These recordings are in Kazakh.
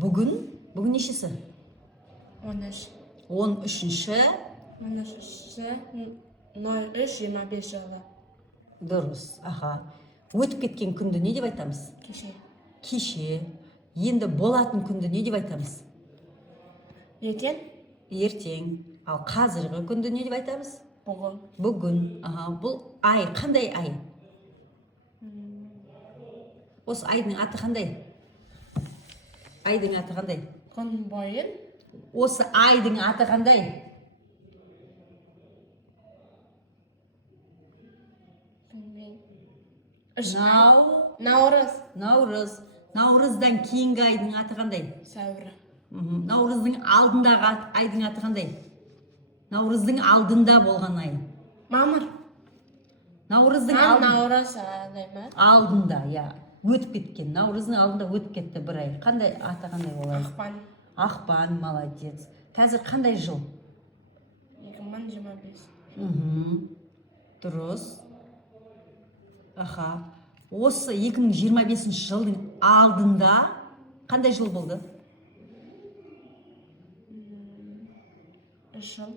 Бүгін нешесі? 13. 13-ші. 13-ші 03-25 жылы. Дұрыс. Аха. Өтіп кеткен күнді не деп айтамыз? Кеше. Кеше. Енді болатын күнді не деп айтамыз? Ертең. Ертең. Ал қазіргі күнді не деп айтамыз? Бүгін. Бүгін. Аха. Бұл ай. Қандай ай? Осы айдың аты қандай? Айдың аты қандай? Күн бойы. Осы айдың аты қандай? Наурыз. Наурыздан кейінгі айдың аты қандай? Сәуір. Наурыздың алдындағы айдың аты қандай? Наурыздың алдында болған ай. Мамыр. Наурыздың Наурыз ма? алдында, я. Өтіп кеткен. Наурыздың алдында өтіп кетті бір ай. Қандай аты қандай болады? Ақпан. Ақпан, молодец. Қазір қандай жыл? 2025. Дұрыс. Аха. Осы 2025 жылдың алдында қандай жыл болды? Жыл.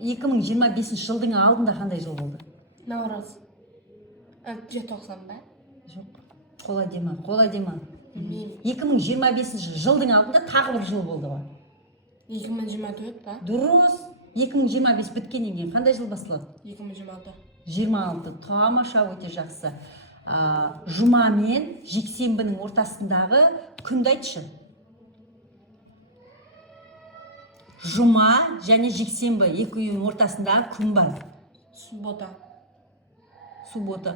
2025 жылдың алдында қандай жыл болды? Наурыз. Желтоқсан ба? Жоқ. Қола дема. 2025 жылдың алдында тағы бір жыл болды ғой. 2024 ба? Дұрыс. 2025 біткеннен кейін қандай жыл басталады? 2026. 26. Тамаша, өте жақсы. Жұма мен жексенбінің ортасындағы күнді айтшы. Жұма және жексенбі екеуінің ортасындағы күн бар. Суббота.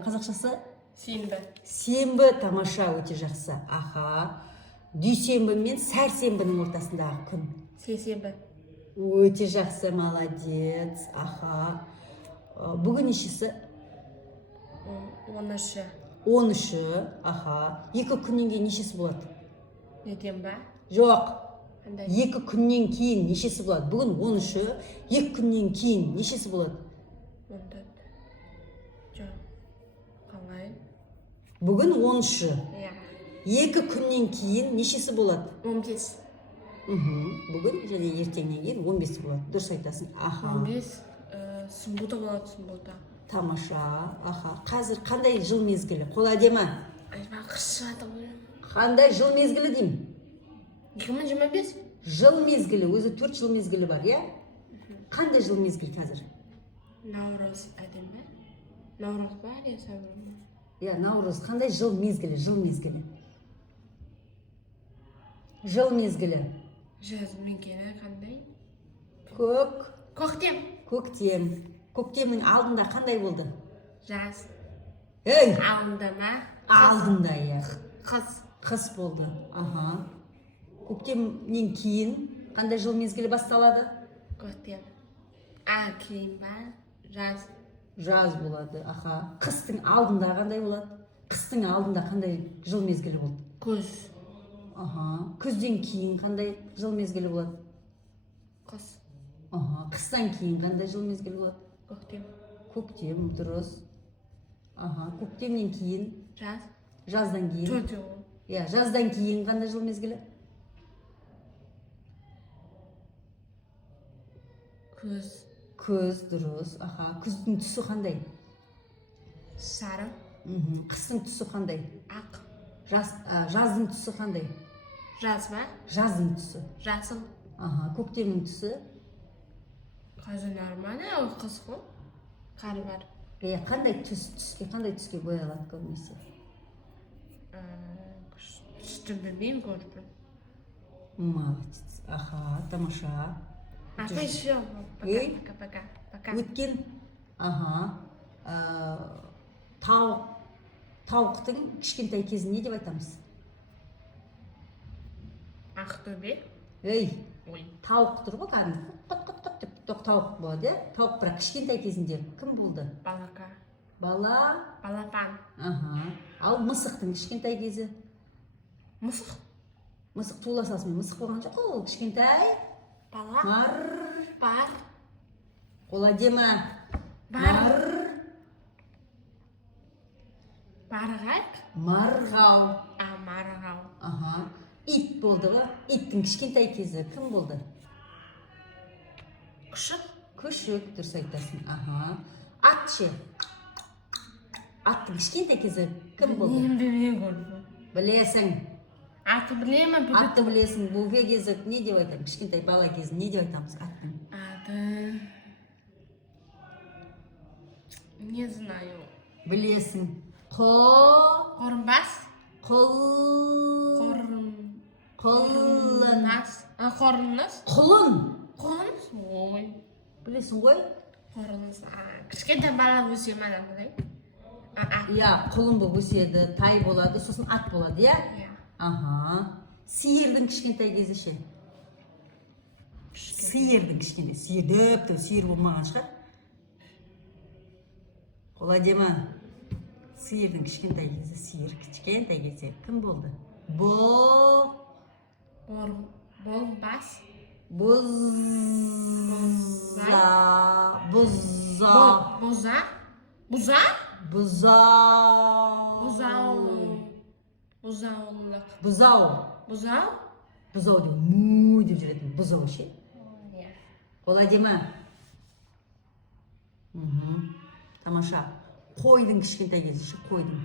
Қазақшасы? Сенбі. Сенбі. Тамаша, өте жақсы. Аха. Дүйсенбі мен сәрсенбінің ортасындағы күн. Сейсенбі. Өте жақсы, молодец. Аха. Бүгін нешесі? 13-ші. 13-ші. Аха. Екі күннен кейін нешесі болады? Ертең ба? Жоқ. Қандай? Екі күннен кейін нешесі болады? Бүгін 13-ші. Екі күннен кейін нешесі болады? 14. Жоқ. Қалай? Бүгін 13-ші. Иә. Екі күннен кейін нешесі болады? 15. Бүгін және ертеңнен кейін 15 болады. Дұрыс айтасың. Аха. 15. Суббота болады, суббота. Тамаша. Аха. Қазір қандай жыл мезгілі? Қол әдемі. Айба қыс жатыр ғой. Қандай жыл мезгілі деймін? 2025. Жыл мезгілі, өзі 4 жыл мезгілі бар, иә? Қандай жыл мезгілі қазір? Наурыз әдем бе? Наурыз ба, әлде сәуір ма? Иә, наурыз. Қандай жыл мезгілі? Жыл мезгілі. Жыл мезгілі. Жаз мекені қандай? Көктем. Көктем. Көктемнің алдында қандай болды? Жаз. Ей! Алдында ма? Алдында, иә. Қыс. Қыс болды. Аха. Көктемнен кейін қандай жыл мезгілі басталады? Көктем. Кейін ба? Жаз. Жаз болады. Аха. Қыстың алдында қандай болады? Қыстың алдында қандай жыл мезгілі болды? Күз. Аха. Күзден кейін қандай жыл мезгілі болады? Қыс. Аха. Қыстан кейін қандай жыл мезгілі болады? Көктем. Көктем, дұрыс. Аха. Көктемнен кейін Жаз. жаздан кейін. Төрт жыл. Иә, жаздан кейін қандай жыл мезгілі? Күз. Күз, дұрыс. Аха. Күздің түсі қандай? Сары. Қыстың түсі қандай? Ақ. Жаздың түсі қандай? Жаз ба? Жаздың түсі. Жасыл. Аха. Көктемнің түсі? Қазір нормально, ол қыс қой. Қар бар. Иә, қандай түске боялады көбінесе? Түсті білмеймін, көрдім. Молодец. Аха, тамаша. Пока еще. Пока. Өткен, тауықтың кішкентай кезін не деп айтамыз? Ақтөбе. Ей, тауық тұр ғой, кәдімгі құт деп тауық болады, иә? Тауық бірақ кішкентай кезінде кім болды? Балақа. Балапан. Ал мысықтың кішкентай кезі? Мысық. Мысық туыла салысымен мысық болған жоқ қой, ол кішкентай. Бала. Бар. Қол әдемі. Марғау. Марғау. Марғау. Ит болды ғой. Иттің кішкентай кезі кім болды? Күшік. Күшік, дұрыс айтасың. Аха. Ат ше? Аттың кішкентай кезі кім болды? Мен білмеймін. Білесің. Аты білемін. Атты білесің. Бөпе кезі не деп айтамыз? Кішкентай бала кезі не деп айтамыз аттың? Аты... Не знаю. Білесің. Қорынбас. Құлын. Қорыныз. Құлын. Қорыныз. Ой. Білесің ғой? Қорыныз. Кішкентай бала өсе ма андай? Иә, құлын болып өседі, тай болады, сосын ат болады, иә? Иә. Аха. Сиырдың кішкентай кезі ше? Сиырдың кішкентай. Сиыр дөпті, сиыр болмаған шығар. Қола дема. Сиырдың кішкентай кезі, сиыр кішкентай кезі кім болды? Болбас. Буза. Бұзау деп му деп жүретін бұзау ше? Қола дема. Тамаша. Қойдың кішкентай кезі ше, қойдың.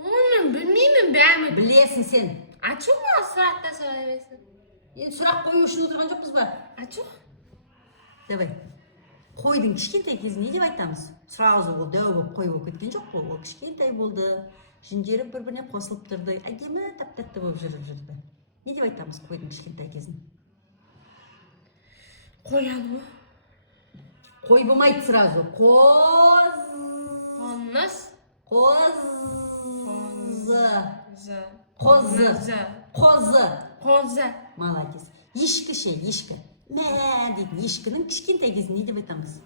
Мен білмеймін бәрін. Білесің сен. Ачу ма сұрақта сөйлемесін? Сұрақ қою үшін отырған жоқпыз ба? Ачу? Давай. Қойдың кішкентай кезі не деп айтамыз? Сразу ол дәу болып қой болып кеткен жоқ қой. Ол кішкентай болды. Жүндері бір-біріне қосылып тұрды. Әдемі тап-тәтті болып жүріп жүрді. Не деп айтамыз қойдың кішкентай кезін? Қой алу. Қой болмайды сразу. Қоныз. Қозы. Молодец. Ешкі ше, ешкі. Мә дейтін ешкінің кішкентай кезін не деп айтамыз?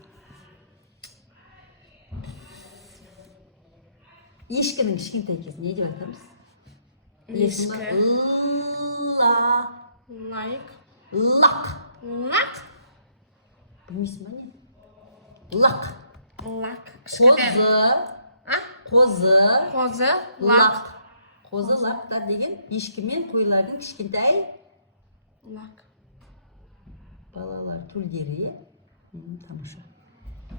Ешкінің кішкентай кезін не деп айтамыз? Ешкі. Лақ. Білмейсің ба не? Лақ. Қозы. Лақ. Қозы лақтар деген ешкі мен қойлардың кішкентай Лақ. балалар төлдері, е? Тамаша.